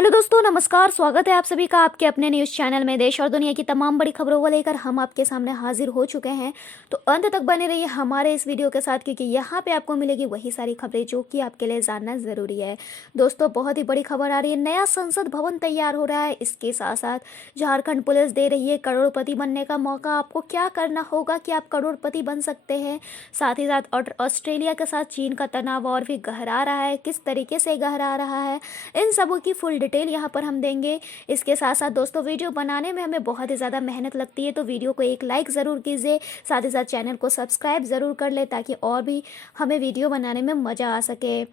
Hello दोस्तों, नमस्कार। स्वागत है आप सभी का आपके अपने न्यूज़ चैनल में। देश और दुनिया की तमाम बड़ी खबरों को लेकर हम आपके सामने हाजिर हो चुके हैं। तो अंत तक बने रहिए हमारे इस वीडियो के साथ, क्योंकि यहाँ पे आपको मिलेगी वही सारी खबरें जो कि आपके लिए जानना ज़रूरी है। दोस्तों, बहुत ही बड़ी खबर आ रही है। नया संसद भवन तैयार हो रहा है। इसके साथ साथ झारखंड पुलिस दे रही है करोड़पति बनने का मौका। आपको क्या करना होगा कि आप करोड़पति बन सकते हैं। साथ ही साथ ऑस्ट्रेलिया के साथ चीन का तनाव और भी गहरा रहा है, किस तरीके से गहरा रहा है, इन सबों की फुल डिटेल यहाँ पर हम देंगे। इसके साथ साथ दोस्तों, वीडियो बनाने में हमें बहुत ही ज़्यादा मेहनत लगती है, तो वीडियो को एक लाइक ज़रूर कीजिए। साथ ही साथ चैनल को सब्सक्राइब ज़रूर कर ले, ताकि और भी हमें वीडियो बनाने में मज़ा आ सके।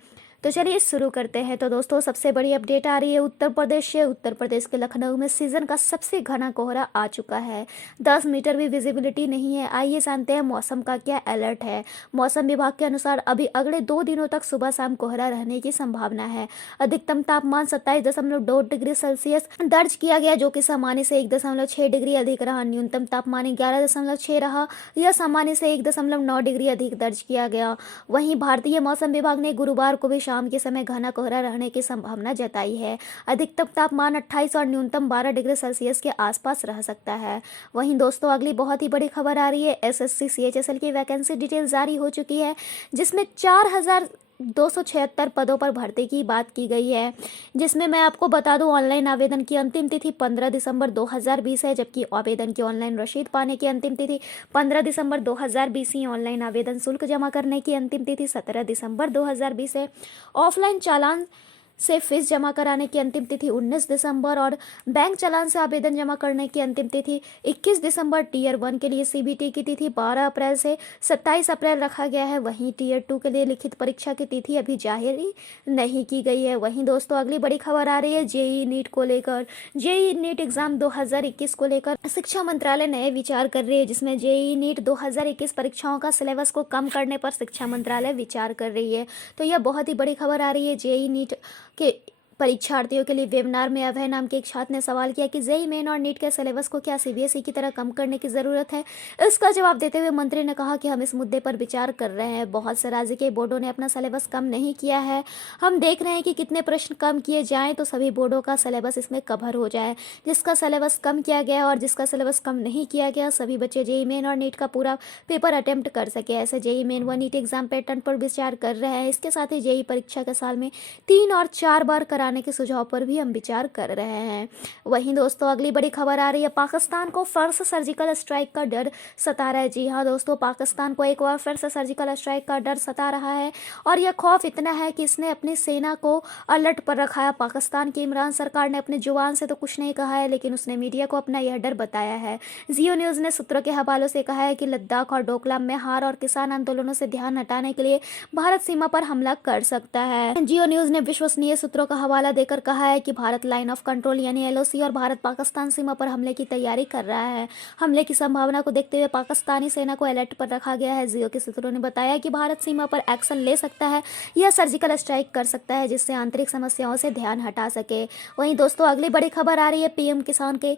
तो चलिए शुरू करते हैं। तो दोस्तों, सबसे बड़ी अपडेट आ रही है उत्तर प्रदेश से। उत्तर प्रदेश के लखनऊ में सीजन का सबसे घना कोहरा आ चुका है। 10 मीटर भी विजिबिलिटी नहीं है। आइए जानते हैं मौसम का क्या अलर्ट है। मौसम विभाग के अनुसार अभी अगले 2 दिनों तक सुबह शाम कोहरा रहने की संभावना है। अधिकतम तापमान 27.2 डिग्री सेल्सियस दर्ज किया गया, जो कि सामान्य से 1.6 डिग्री अधिक रहा। न्यूनतम तापमान 11.6 रहा। यह सामान्य से 1.9 डिग्री अधिक दर्ज किया गया। वहीं भारतीय मौसम विभाग ने गुरुवार को भी शाम के समय घना कोहरा रहने की संभावना जताई है। अधिकतम तापमान 28 और न्यूनतम 12 डिग्री सेल्सियस के आसपास रह सकता है। वहीं दोस्तों, अगली बहुत ही बड़ी खबर आ रही है। एसएससी सीएचएसएल की वैकेंसी डिटेल जारी हो चुकी है, जिसमें 4,276 पदों पर भर्ती की बात की गई है। जिसमें मैं आपको बता दूं, ऑनलाइन आवेदन की अंतिम तिथि 15 दिसंबर 2020 है, जबकि आवेदन की ऑनलाइन रसीद पाने की अंतिम तिथि 15 दिसंबर 2020 ही। ऑनलाइन आवेदन शुल्क जमा करने की अंतिम तिथि 17 दिसंबर 2020 है। ऑफलाइन चालान से फीस जमा कराने की अंतिम तिथि 19 दिसंबर और बैंक चालान से आवेदन जमा करने की अंतिम तिथि 21 दिसंबर। टीयर 1 के लिए सीबीटी की तिथि 12 अप्रैल से 27 अप्रैल रखा गया है। वहीं टीयर 2 के लिए लिखित परीक्षा की तिथि अभी जारी नहीं की गई है। वहीं दोस्तों, अगली बड़ी खबर आ रही है जेईई नीट को लेकर। जेईई नीट एग्जाम 2021 को लेकर शिक्षा मंत्रालय नए विचार कर रही है, जिसमें जेईई नीट 2021 परीक्षाओं का सिलेबस को कम करने पर शिक्षा मंत्रालय विचार कर रही है। तो यह बहुत ही बड़ी खबर आ रही है। जेईई नीट के परीक्षार्थियों के लिए वेबिनार में अभय नाम के एक छात्र ने सवाल किया कि जेईई मेन और नीट के सिलेबस को क्या सीबीएसई की तरह कम करने की ज़रूरत है। इसका जवाब देते हुए मंत्री ने कहा कि हम इस मुद्दे पर विचार कर रहे हैं। बहुत से राज्य के बोर्डों ने अपना सिलेबस कम नहीं किया है। हम देख रहे हैं कि कितने प्रश्न कम किए जाएँ तो सभी बोर्डों का सिलेबस इसमें कवर हो जाए। जिसका सिलेबस कम किया गया और जिसका सिलेबस कम नहीं किया गया, सभी बच्चे जेईई मेन और नीट का पूरा पेपर अटेम्प्ट कर सके। ऐसे जेईई मेन व नीट एग्जाम पैटर्न पर विचार कर रहे हैं। इसके साथ ही जेईई परीक्षा के साल में 3 और 4 बार कराने के सुझाव पर भी हम विचार कर रहे हैं। वहीं दोस्तों, अगली बड़ी खबर आ रही है। पाकिस्तान को फिर से सर्जिकल स्ट्राइक का डर सता रहा है। जी हाँ दोस्तों, पाकिस्तान को एक बार फिर से सर्जिकल स्ट्राइक का डर सता रहा है, और यह खौफ इतना है कि इसने अपनी सेना को अलर्ट पर रखा है। पाकिस्तान की इमरान सरकार ने अपने जुबान से तो कुछ नहीं कहा है, लेकिन उसने मीडिया को अपना यह डर बताया है। जियो न्यूज़ ने सूत्रों के हवालों से कहा है कि लद्दाख और डोकलाम में हार और किसान आंदोलनों से ध्यान हटाने के लिए भारत सीमा पर हमला कर सकता है। जियो न्यूज़ ने विश्वसनीय सूत्रों का हवाला देकर कहा है कि भारत लाइन ऑफ कंट्रोल यानी एलओसी और भारत पाकिस्तान सीमा पर हमले की तैयारी कर रहा है। हमले की संभावना को देखते हुए पाकिस्तानी सेना को अलर्ट पर रखा गया है। जियो के सूत्रों ने बताया कि भारत सीमा पर एक्शन ले सकता है या सर्जिकल स्ट्राइक कर सकता है, जिससे आंतरिक समस्याओं से ध्यान हटा सके। वहीं दोस्तों, अगली बड़ी खबर आ रही है। पीएम किसान के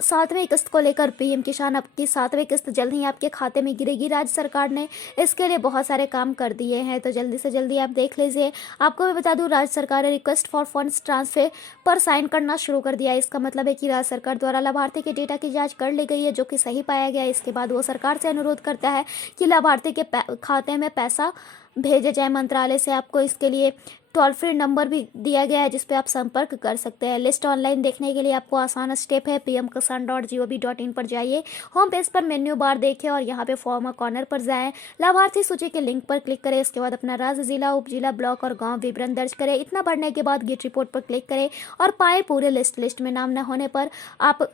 7वें किस्त को लेकर। पीएम किसान अब की 7वें किस्त जल्द ही आपके खाते में गिरेगी। राज्य सरकार ने इसके लिए बहुत सारे काम कर दिए हैं, तो जल्दी से जल्दी आप देख लीजिए। आपको मैं बता दूं, राज्य सरकार ने रिक्वेस्ट फॉर फंड्स ट्रांसफर पर साइन करना शुरू कर दिया है। इसका मतलब है कि राज्य सरकार द्वारा लाभार्थी के डेटा की जांच कर ली गई है, जो कि सही पाया गया है। इसके बाद वो सरकार से अनुरोध करता है कि लाभार्थी के खाते में पैसा भेजे जाए। मंत्रालय से आपको इसके लिए टोल फ्री नंबर भी दिया गया है, जिस पे आप संपर्क कर सकते हैं। लिस्ट ऑनलाइन देखने के लिए आपको आसान स्टेप है। pmkisan.gov.in पर जाइए, होम पेज पर मेन्यू बार देखिए और यहाँ पे फॉर्म कॉर्नर पर जाएं। लाभार्थी सूची के लिंक पर क्लिक करें। इसके बाद अपना राज्य, जिला, उप जिला, ब्लॉक और गांव विवरण दर्ज करें। इतना भरने के बाद गेट रिपोर्ट पर क्लिक करें और पाएं पूरे लिस्ट में नाम न होने पर आप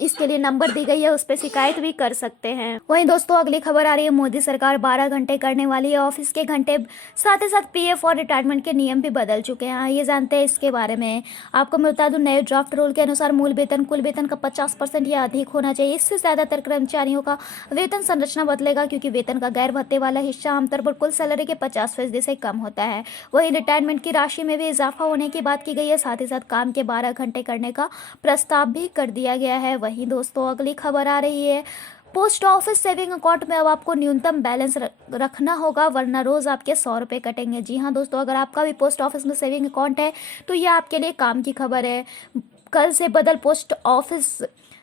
इसके लिए नंबर दी गई है, उस पर शिकायत भी कर सकते हैं। वहीं दोस्तों, अगली खबर आ रही है। मोदी सरकार 12 घंटे करने वाली है ऑफिस के घंटे, साथ ही साथ पीएफ और रिटायरमेंट के नियम भी बदल चुके हैं। ये जानते हैं इसके बारे में। आपको मैं बता दूं, नए ड्राफ्ट रूल के अनुसार मूल वेतन कुल वेतन का 50% या अधिक होना चाहिए। इससे ज़्यादातर कर्मचारियों का वेतन संरचना बदलेगा, क्योंकि वेतन का गैर भत्ते वाला हिस्सा आमतौर पर कुल सैलरी के 50% से कम होता है। वहीं रिटायरमेंट की राशि में भी इजाफा होने की बात की गई है। साथ ही साथ काम के 12 घंटे करने का प्रस्ताव भी कर दिया गया है। वहीं दोस्तों, अगली खबर आ रही है। पोस्ट ऑफिस सेविंग अकाउंट में अब आपको न्यूनतम बैलेंस रखना होगा, वरना रोज़ आपके 100 रुपये कटेंगे। जी हाँ दोस्तों, अगर आपका भी पोस्ट ऑफिस में सेविंग अकाउंट है तो ये आपके लिए काम की खबर है। कल से बदल पोस्ट ऑफिस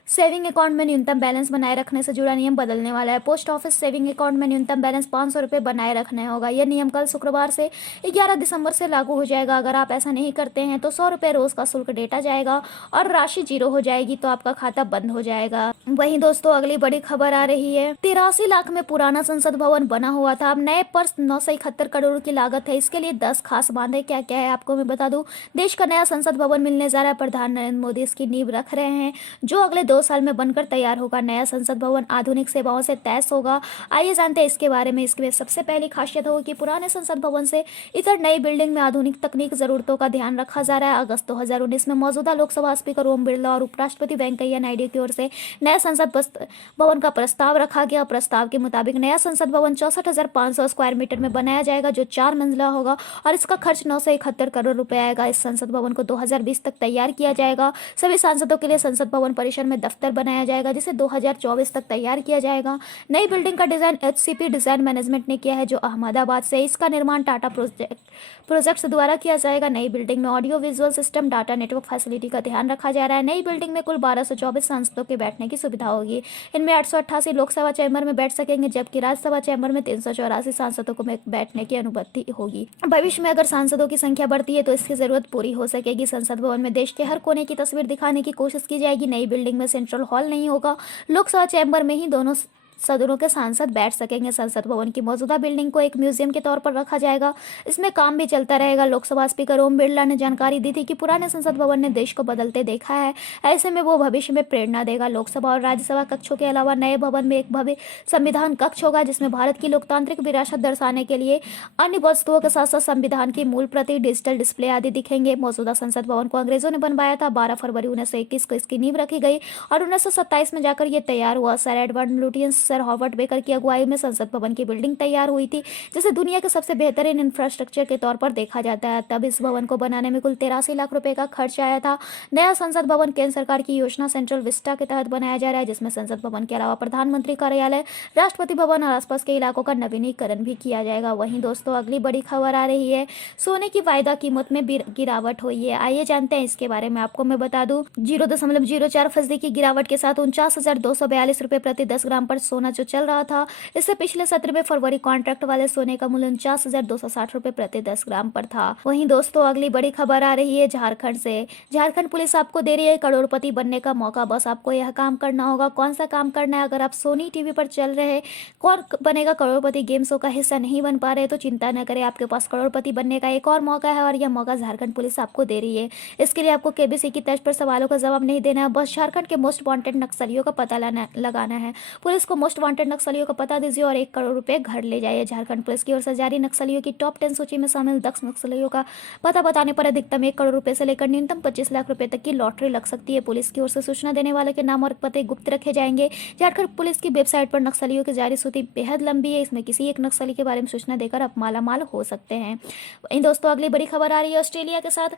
सेविंग अकाउंट में न्यूनतम बैलेंस बनाए रखने से जुड़ा नियम बदलने वाला है। पोस्ट ऑफिस सेविंग अकाउंट में न्यूनतम बैलेंस 500 रुपये बनाए रखना होगा। यह नियम कल शुक्रवार से 11 दिसंबर से लागू हो जाएगा। अगर आप ऐसा नहीं करते हैं तो 100 रुपये रोज़ का शुल्क डेटा जाएगा और राशि जीरो हो जाएगी, तो आपका खाता बंद हो जाएगा। वहीं दोस्तों अगली बड़ी खबर आ रही है, 83 लाख में पुराना संसद भवन बना हुआ था, अब नए पर 971 करोड़ की लागत है। इसके लिए 10 खास बातें क्या क्या है आपको मैं बता दूं। देश का नया संसद भवन मिलने जा रहा है। प्रधान नरेंद्र मोदी इसकी नींव रख रहे हैं, जो अगले 2 साल में बनकर तैयार होगा। नया संसद भवन आधुनिक सेवाओं से लैस होगा। आइए जानते हैं इसके बारे में। इसमें सबसे पहली खासियत होगी कि पुराने संसद भवन से इतर नई बिल्डिंग में आधुनिक तकनीक जरूरतों का ध्यान रखा जा रहा है। अगस्त 2019 में मौजूदा लोकसभा स्पीकर ओम बिरला और उपराष्ट्रपति वेंकैया नायडू की ओर से नया संसद भवन का प्रस्ताव रखा गया। प्रस्ताव के मुताबिक नया संसद भवन 64,500 स्क्वायर मीटर में बनाया जाएगा, जो 4 मंजिला होगा और इसका खर्च 971 करोड़ रुपए आएगा। इस संसद भवन को 2020 तक तैयार किया जाएगा। सभी सांसदों के लिए संसद भवन परिसर में दफ्तर बनाया जाएगा, जिसे 2024 तक तैयार किया जाएगा। नई बिल्डिंग का डिजाइन HCP डिजाइन मैनेजमेंट ने किया है, जो अहमदाबाद से। इसका निर्माण टाटा प्रोजेक्ट्स द्वारा किया जाएगा। नई बिल्डिंग में audio visual system, data network facility का ध्यान रखा जा रहा है। नई बिल्डिंग में कुल 1224 सांसदों के बैठने की सुविधा होगी। इनमें 888 लोकसभा चैम्बर में बैठ सकेंगे, जबकि राज्यसभा चैम्बर में 384 सांसदों को बैठने की अनुमति होगी। भविष्य में अगर सांसदों की संख्या बढ़ती है तो इसकी जरूरत पूरी हो सकेगी। संसद भवन में देश के हर कोने की तस्वीर दिखाने की कोशिश की जाएगी। नई बिल्डिंग में सेंट्रल हॉल नहीं होगा। लोकसभा चैम्बर में ही दोनों सदनों के सांसद बैठ सकेंगे। संसद भवन की मौजूदा बिल्डिंग को एक म्यूजियम के तौर पर रखा जाएगा। इसमें काम भी चलता रहेगा। लोकसभा स्पीकर ओम बिरला ने जानकारी दी थी कि पुराने संसद भवन ने देश को बदलते देखा है, ऐसे में वो भविष्य में प्रेरणा देगा। लोकसभा और राज्यसभा कक्षों के अलावा नए भवन में एक भव्य संविधान कक्ष होगा, जिसमें भारत की लोकतांत्रिक विरासत दर्शाने के लिए अन्य वस्तुओं के साथ साथ संविधान की मूल प्रति, डिजिटल डिस्प्ले आदि दिखेंगे। मौजूदा संसद भवन को अंग्रेजों ने बनवाया था। 12 फरवरी 1921 को इसकी नींव रखी गई और 1927 में जाकर ये तैयार हुआ। Sir Edward Lutyens, sir Howard baker की अगुवाई में संसद भवन की बिल्डिंग तैयार हुई थी, जिसे दुनिया के सबसे बेहतरीन इंफ्रास्ट्रक्चर के तौर पर देखा जाता है। तब इस भवन को बनाने में कुल 83 लाख रुपए का खर्च आया था। नया संसद भवन केंद्र सरकार की योजना सेंट्रल विस्टा के तहत बनाया जा रहा है, जिसमें संसद भवन के अलावा प्रधानमंत्री कार्यालय, राष्ट्रपति भवन और आसपास के इलाकों का नवीनीकरण भी किया जाएगा। वहीं दोस्तों अगली बड़ी खबर आ रही है, सोने की वायदा कीमत में गिरावट हुई है। आइए जानते हैं इसके बारे में। आपको मैं बता दूं, 0.04% की गिरावट के साथ 49,242 रुपए प्रति 10 ग्राम पर सोना जो चल रहा था। इससे पिछले सत्र में फरवरी कॉन्ट्रैक्ट वाले सोने का मूल्य 49,260 रुपए प्रति 10 ग्राम पर था। वहीं दोस्तों अगली बड़ी खबर आ रही है झारखंड से। झारखंड पुलिस आपको दे रही है करोड़पति बनने का मौका। बस आपको यह काम करना होगा। कौन सा काम करना है? अगर आप सोनी टीवी पर चल रहे कौन बनेगा करोड़पति गेम शो का हिस्सा नहीं बन पा रहे तो चिंता न करें, आपके पास करोड़पति बनने का एक और मौका है और यह मौका झारखंड पुलिस आपको दे रही है। इसके लिए आपको KBC की तर्ज पर सवालों का जवाब नहीं देना है, बस झारखंड के मोस्ट वांटेड नक्सलियों का पता लगाना है। पुलिस को मोस्ट वांटेड नक्सलियों का पता दीजिए और 1 करोड़ रुपए घर ले जाइए। झारखंड पुलिस की ओर से जारी नक्सलियों की टॉप 10 सूची में शामिल 10 नक्सलियों का पता बताने पर अधिकतम 1 करोड़ रुपए से लेकर न्यूनतम 25 लाख रुपए तक की लॉटरी लग सकती है। पुलिस की ओर से सूचना देने वाले के नाम और पते गुप्त रखे जाएंगे। झारखंड पुलिस की वेबसाइट पर नक्सलियों की जारी सूची बेहद लंबी है। इसमें किसी एक नक्सली के बारे में सूचना देकर आप मालामाल हो सकते हैं। इन दोस्तों अगली बड़ी खबर आ रही है, ऑस्ट्रेलिया के साथ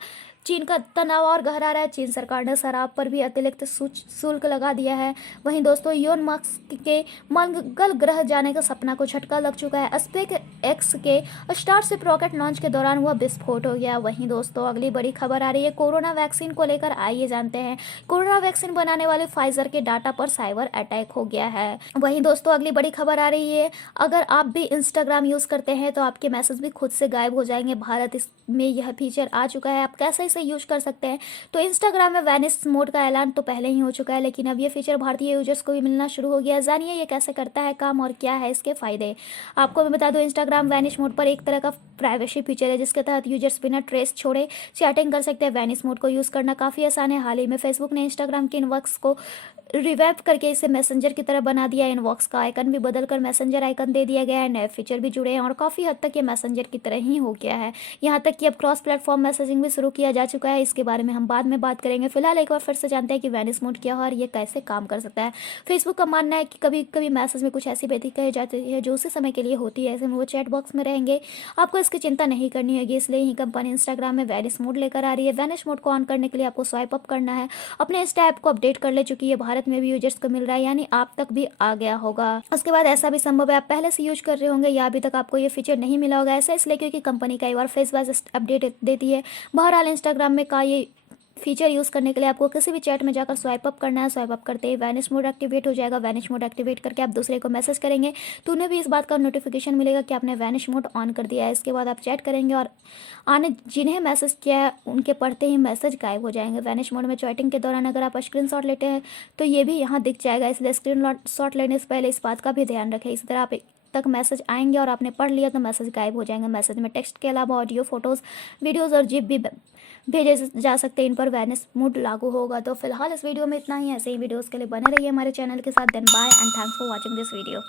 चीन का तनाव और गहरा रहा है। चीन सरकार ने शराब पर भी अतिरिक्त शुल्क लगा दिया है। वहीं दोस्तों इलोन मस्क के मंगल ग्रह जाने का सपना को झटका लग चुका है। SpaceX के स्टारशिप रॉकेट लॉन्च के दौरान हुआ विस्फोट हो गया। वहीं दोस्तों अगली बड़ी खबर आ रही है कोरोना वैक्सीन को लेकर। आइए जानते हैं। कोरोना वैक्सीन बनाने वाले फाइजर के डाटा पर साइबर अटैक हो गया है। वहीं दोस्तों अगली बड़ी खबर आ रही है, अगर आप भी इंस्टाग्राम यूज करते हैं तो आपके मैसेज भी खुद से गायब हो जाएंगे। भारत में यह फीचर आ चुका है। आप कैसे इसे यूज कर सकते हैं? तो इंस्टाग्राम में वैनिश मोड का ऐलान तो पहले ही हो चुका है, लेकिन अब यह फीचर भारतीय यूजर्स को भी मिलना शुरू हो गया है। जानिए ये कैसे करता है काम और क्या है इसके फायदे। आपको मैं बता दूं, इंस्टाग्राम वैनिश मोड पर एक तरह का प्राइवेसी फीचर है, जिसके तहत यूजर्स बिना ट्रेस छोड़े चैटिंग कर सकते हैं। वैनिश मोड को यूज करना काफी आसान है। हाल ही में फेसबुक ने इंस्टाग्राम के इनबॉक्स को रिवैम्प करके इसे मैसेंजर की तरह बना दिया। इनबॉक्स का आइकन भी बदलकर मैसेंजर आइकन दे दिया गया है। नए फीचर भी जुड़े हैं और काफी हद तक ये मैसेंजर की तरह ही हो गया है। यहाँ तक कि अब क्रॉस प्लेटफॉर्म मैसेजिंग भी शुरू किया जा चुका है। इसके बारे में हम बाद में बात करेंगे। फिलहाल एक बार फिर से जानते हैं कि वैनिश मोड क्या है और ये कैसे काम कर सकता है। फेसबुक का मानना है कि कभी कभी मैसेज में कुछ ऐसी प्रतिक्रिया जाती है जो उसी समय के लिए होती है, ऐसे में वो चैट बॉक्स में रहेंगे। आपको इसकी चिंता नहीं करनी होगी, इसलिए ही कंपनी इंस्टाग्राम में वैनिश मोड लेकर आ रही है। वैनिश मोड को ऑन करने के लिए आपको स्वाइप अप करना है, अपने इंस्टा ऐप को अपडेट कर ले, चूंकि ये भारत में भी यूजर्स को मिल रहा है, यानी आप तक भी आ गया होगा। उसके बाद ऐसा भी संभव है आप पहले से यूज कर रहे होंगे या अभी तक आपको ये फीचर नहीं मिला होगा। ऐसा इसलिए क्योंकि कंपनी कई बार फेस वाइज अपडेट देती है। बहरहाल इंस्टाग्राम में का ये फीचर यूज़ करने के लिए आपको किसी भी चैट में जाकर स्वाइप अप करना है। स्वाइप अप करते ही वैनिश मोड एक्टिवेट हो जाएगा। वैनिश मोड एक्टिवेट करके आप दूसरे को मैसेज करेंगे तो उन्हें भी इस बात का नोटिफिकेशन मिलेगा कि आपने वैनिश मोड ऑन कर दिया है। इसके बाद आप चैट करेंगे और आने जिन्हें मैसेज किया है उनके पढ़ते ही मैसेज गायब हो जाएंगे। वैनिश मोड में चैटिंग के दौरान अगर आप स्क्रीनशॉट लेते हैं तो ये भी यहाँ दिख जाएगा, इसलिए स्क्रीनशॉट लेने से पहले इस बात का भी ध्यान रखें। इसी तरह आप तक मैसेज आएंगे और आपने पढ़ लिया तो मैसेज गायब हो जाएंगे। मैसेज में टेक्स्ट के अलावा ऑडियो, फोटोज़, वीडियोज़ और जिप भी भेजे जा सकते हैं। इन पर वैनिश मोड लागू होगा। तो फिलहाल इस वीडियो में इतना ही। ऐसे ही वीडियोज़ के लिए बने रहिए हमारे चैनल के साथ। Then bye and thanks for watching this video.